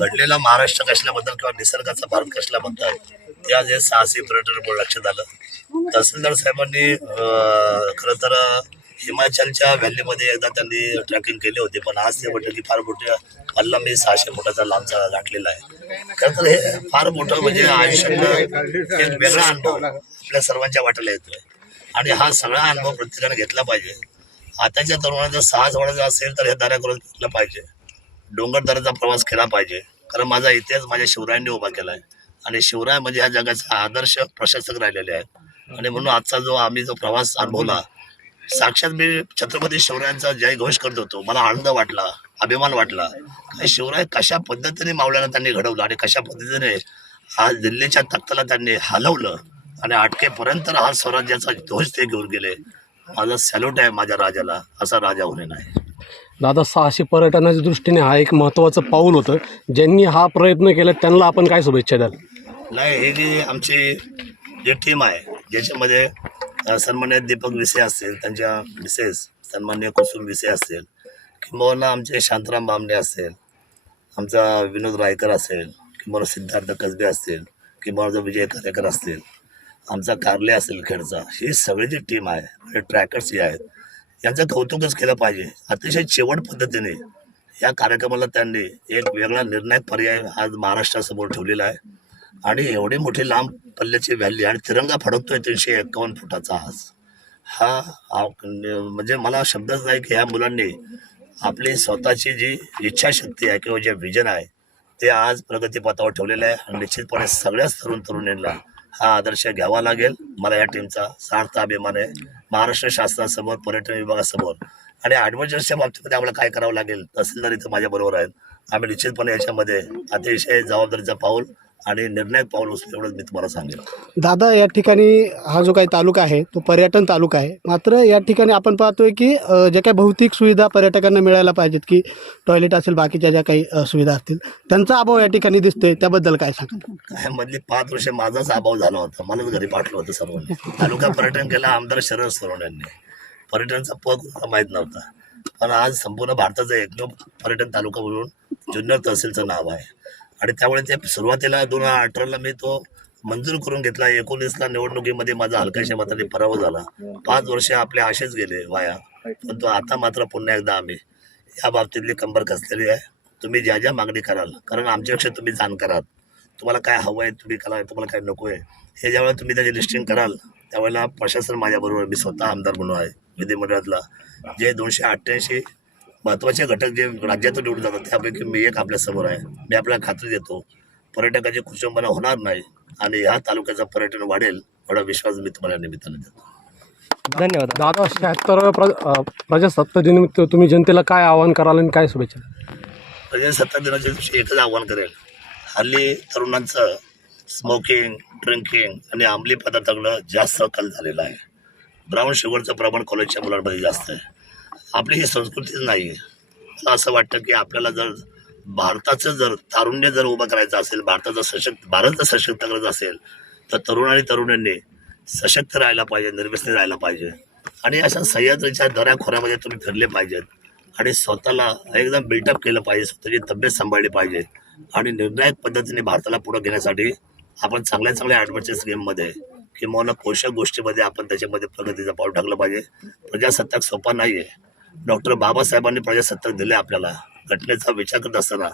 घडलेला महाराष्ट्र कसल्याबद्दल किंवा निसर्गाचा भारत कशाबद्दल ते आज हे साहसी पर्यटन लक्षात आलं. तहसीलदार साहेबांनी अं, खरं तर हिमाचलच्या व्हॅलीमध्ये एकदा त्यांनी ट्रॅकिंग केली होती पण आज ते म्हटलं की फार मोठ्या पल्ला मी सहाशे फुटाचा लांबचा गाठलेला आहे. खरं तर हे फार मोठं म्हणजे आयुष्यातलं एक वेगळा अनुभव आपल्या सर्वांच्या वाट्याला येतोय. आणि हा सगळा अनुभव प्रत्येकाने घेतला पाहिजे. आताच्या तरुणांना जर साहस वाढायचं असेल तर हे दाऱ्या करून घेतलं पाहिजे. डोंगर दऱ्याचा प्रवास केला पाहिजे. कारण माझा इतिहास माझ्या शिवरायांनी उभा केला आहे आणि शिवराय म्हणजे ह्या जगाचा आदर्श प्रशासक राहिलेले आहेत. आणि म्हणून आजचा जो आम्ही जो प्रवास अनुभवला साक्षात मी छत्रपती शिवरायांचा जय घोष करत होतो. मला आनंद वाटला अभिमान वाटला. काय शिवराय कशा पद्धतीने मावळ्याला त्यांनी घडवलं आणि कशा पद्धतीने आज दिल्लीच्या तख्ताला त्यांनी हलवलं आणि अटकेपर्यंत हा स्वराज्याचा ध्वज ते घेऊन गेले. माझा सॅल्यूट आहे माझ्या राजाला असा राजा होणे नाही. दादा सहाशे पर्यटनाच्या दृष्टीने हा एक महत्त्वाचं पाऊल होतं. ज्यांनी हा प्रयत्न केला त्यांना आपण काय शुभेच्छा द्याल? नाही हे जी आमची जी टीम आहे ज्याच्यामध्ये सन्मान्य दीपक विसे असतील त्यांच्या विसेस सन्मान्य कुसुम विसे असतील किंबहुना आमचे शांताराम बामणे असेल आमचा विनोद रायकर असेल किंवा सिद्धार्थ कसबे असतील किंवा विजय कारेकर असतील आमचा कारले असेल खेडचा ही सगळी जी टीम आहे म्हणजे ट्रॅकर्स जे आहेत यांचं कौतुकच केलं पाहिजे. अतिशय शेवट पद्धतीने या कार्यक्रमाला त्यांनी एक वेगळा निर्णायक पर्याय आज महाराष्ट्रासमोर ठेवलेला आहे. आणि एवढी मोठी लांब पल्ल्याची व्हॅली आणि तिरंगा फडकतोय तीनशे एकावन्न फुटाचा आज. हा म्हणजे मला शब्दच नाही की ह्या मुलांनी आपली स्वतःची जी इच्छाशक्ती आहे किंवा जे विजन आहे ते आज प्रगतीपथावर ठेवलेलं आहे. आणि निश्चितपणे सगळ्याच तरुण तरुणींना हा आदर्श घ्यावा लागेल. मला या टीमचा सार्थ अभिमान आहे. महाराष्ट्र शासनासमोर पर्यटन विभागासमोर आणि ॲडव्हेंचरच्या बाबतीमध्ये आम्हाला काय करावं लागेल तहसीलदार इथं माझ्याबरोबर आहेत. आम्ही निश्चितपणे याच्यामध्ये अतिशय जबाबदारीचं पाऊल आणि निर्णायक पाऊल उचलू एवढंच मी तुम्हाला सांगेन. दादा या ठिकाणी हा जो काही तालुका आहे तो पर्यटन तालुका आहे. मात्र या ठिकाणी आपण पाहतोय की ज्या काही भौतिक सुविधा पर्यटकांना मिळायला पाहिजेत की टॉयलेट असेल बाकीच्या ज्या काही सुविधा असतील त्यांचा अभाव या ठिकाणी दिसतोय. त्याबद्दल काय सांगा? काय मधली पाच वर्ष माझाच अभाव झाला होता. मलाच घरी पाठवलं होतं सर्वांनी. तालुका पर्यटन केला आमदार शरद सोनवणे यांनी. पर्यटनचा पद माहीत नव्हता. पण आज संपूर्ण भारताचा एकमेव पर्यटन तालुका म्हणून जुन्नर तहसीलचं नाव आहे. आणि त्यामुळे त्या सुरुवातीला दोन हजार अठराला मी तो मंजूर करून घेतला. एकोणीसला निवडणुकीमध्ये माझा हलक्याशा मताने पराभव झाला. पाच वर्ष आपले आशेच गेले वाया. परंतु आता मात्र पुन्हा एकदा आम्ही या बाबतीतली कंबर कसलेली आहे. तुम्ही ज्या ज्या मागणी कराल कारण आमच्यापेक्षा तुम्ही जाणकार आहात तुम्हाला काय हवं आहे तुम्ही करा. तुम्हाला काय नको आहे हे ज्यावेळेला तुम्ही त्याची लिस्टिंग कराल त्यावेळेला प्रशासन माझ्याबरोबर मी स्वतः आमदार म्हणून आहे. विधिमंडळातला. जे दोनशे अठ्ठ्याऐंशी महत्त्वाचे घटक जे राज्यातून निवडून जातात त्यापैकी मी एक आपल्यासमोर आहे. मी आपल्याला खात्री देतो पर्यटकाची कुचंबना होणार नाही आणि ह्या तालुक्याचं पर्यटन वाढेल एवढा विश्वास मी तुम्हाला निमित्ताने देतो. धन्यवाद. दादा शहात्तर प्र प्रजासत्ताक दिनानिमित्त तुम्ही जनतेला काय आवाहन कराल आणि काय शुभेच्छा? प्रजासत्ताक दिनाच्या दिवशी एकच आव्हान करेल. हल्ली तरुणांचं स्मोकिंग ड्रिंकिंग आणि अंमली पदार्थाकडं जास्त कल झालेला आहे. ब्राऊन शुगरचं प्रमाण कॉलेजच्या मुलांमध्ये जास्त आहे. आपली ही संस्कृतीच नाही आहे मला असं वाटतं की आपल्याला जर भारताचं जर तारुण्य जर उभं करायचं असेल भारताचं सशक्त भारत जर सशक्त करायचं असेल तर तरुण आणि तरुणींनी सशक्त राहायला पाहिजे निर्व्यसनी राहायला पाहिजे. आणि अशा सह्याद्रीच्या दऱ्याखोऱ्यामध्ये तुम्ही फिरले पाहिजेत. आणि स्वतःला एकदम बिल्टअप केलं पाहिजे स्वतःची तब्येत सांभाळली पाहिजे. आणि निर्णायक पद्धतीने भारताला पुढे घेण्यासाठी आपण चांगल्या चांगल्या ॲडव्हेंचर्स गेममध्ये किंवा पोषक गोष्टीमध्ये आपण त्याच्यामध्ये प्रगतीचं पाऊल टाकलं पाहिजे. प्रजासत्ताक सोपा नाही आहे डॉक्टर बाबासाहेबांनी प्रजासत्ताक दिले आपल्याला. घटनेचा विचार करत असताना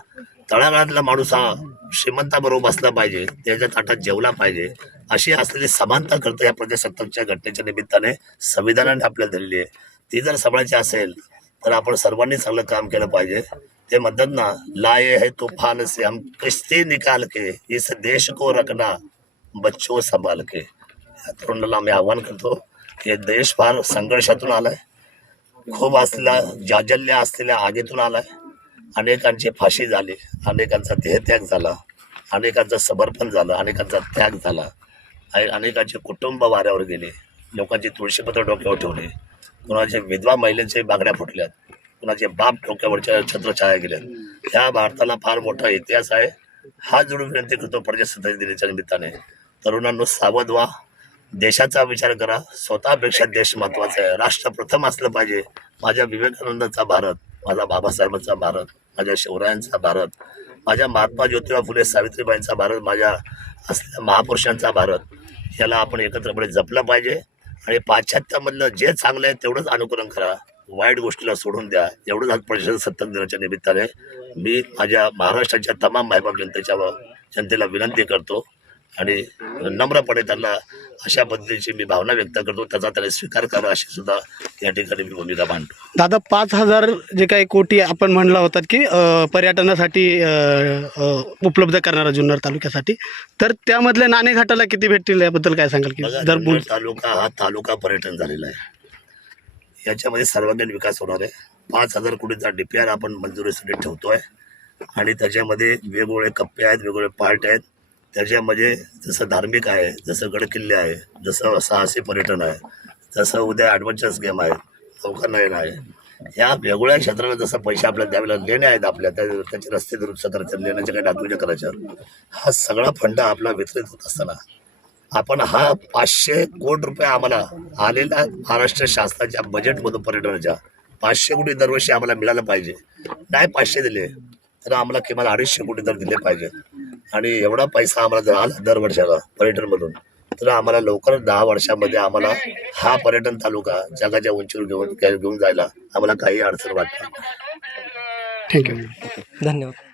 तळागाळातला माणूस हा श्रीमंताबरोबर बसला पाहिजे त्याच्या ताटात जेवला पाहिजे अशी असलेली समानता करता या प्रजासत्ताकच्या घटनेच्या निमित्ताने संविधानाने आपल्याला दिलेली आहे. ती जर सांभाळायची असेल तर आपण सर्वांनी चांगलं काम केलं पाहिजे. ते म्हणतात ना लाए है तूफान से हम किस्ती निकाल के इस देश को रखना बच्चो संभाल के. या तरुणाला आम्ही आव्हान करतो की देश फार संघर्षातून आलाय. खूप असलेला जाजल्य असलेल्या आगीतून आलाय. अनेकांची फाशी झाली अनेकांचा देहत्याग झाला अनेकांचं समर्पण झालं अनेकांचा त्याग झाला. अनेकांचे कुटुंब वाऱ्यावर गेले. लोकांची तुळशीपत्र डोक्यावर ठेवले. कुणाच्या विधवा महिलांच्या बागड्या फुटल्यात. कुणाचे बाप डोक्यावरच्या छत्रछाया गेल्यात. ह्या भारताला फार मोठा इतिहास आहे. हा जोडून विनंती करतो प्रजासत्ताक दिनाच्या निमित्ताने. तरुणांनो सावध व्हा. देशाचा विचार करा. स्वतःपेक्षा देश महत्त्वाचा आहे. राष्ट्र प्रथम असलं पाहिजे. माझ्या विवेकानंदाचा भारत माझा बाबासाहेबांचा भारत माझ्या शिवरायांचा भारत माझ्या महात्मा ज्योतिबा फुले सावित्रीबाईंचा भारत माझ्या असल्या महापुरुषांचा भारत. याला आपण एकत्रपणे जपलं पाहिजे आणि पाश्चात्यामधलं जे चांगलं आहे तेवढंच अनुकरण करा. वाईट गोष्टीला सोडून द्या. एवढंच आज प्रशासन सत्तक दिनाच्या निमित्ताने मी माझ्या महाराष्ट्राच्या तमाम मायबाप जनतेच्या जनतेला विनंती करतो. आणि नम्रपणे त्यांना अशा पद्धतीची मी भावना व्यक्त करतो. त्याचा त्याने स्वीकार करा अशी सुद्धा या ठिकाणी मी भूमिका मांडतो. दादा पाच हजार जे काही कोटी आपण म्हणला होतात की पर्यटनासाठी उपलब्ध करणारा जुन्नर तालुक्यासाठी. तर त्यामधल्या नाणेघाटाला किती भेटतील याबद्दल काय सांगाल की? जुन्नर तालुका हा तालुका पर्यटन झालेला आहे. याच्यामध्ये सर्वांगीण विकास होणार आहे. पाच हजार कोटीचा डीपीआर आपण मंजुरीसाठी ठेवतोय. आणि त्याच्यामध्ये वेगवेगळे कप्पे आहेत वेगवेगळे पार्ट आहेत. त्याच्यामध्ये जसं धार्मिक आहे जसं गडकिल्ले आहे जसं साहसी पर्यटन आहे जसं उद्या ॲडव्हेंचर्स गेम आहे नौकानयन आहे. या वेगवेगळ्या क्षेत्राला जसं पैसे आपल्या द्यावे लेण्या आहेत आपल्या त्या त्याचे रस्ते दुरुस्त करायचे लेण्याच्या काही डागडुजी करायच्या हा सगळा फंड आपला वितरित होत असताना आपण हा पाचशे कोटी रुपये आम्हाला आलेला महाराष्ट्र शासनाच्या बजेटमधून पर्यटनाच्या पाचशे कोटी दरवर्षी आम्हाला मिळालं पाहिजे. नाही पाचशे दिले तर आम्हाला किमान अडीचशे कोटी तर दिले पाहिजेत आणि एवढा पैसा आम्हाला जर आला दर वर्षाला पर्यटनमधून तर आम्हाला लवकर दहा वर्षामध्ये आम्हाला हा पर्यटन तालुका जगाच्या उंचीवर घेऊन घेऊन जायला आम्हाला काही अडचण वाटत नाही. थँक्यू धन्यवाद.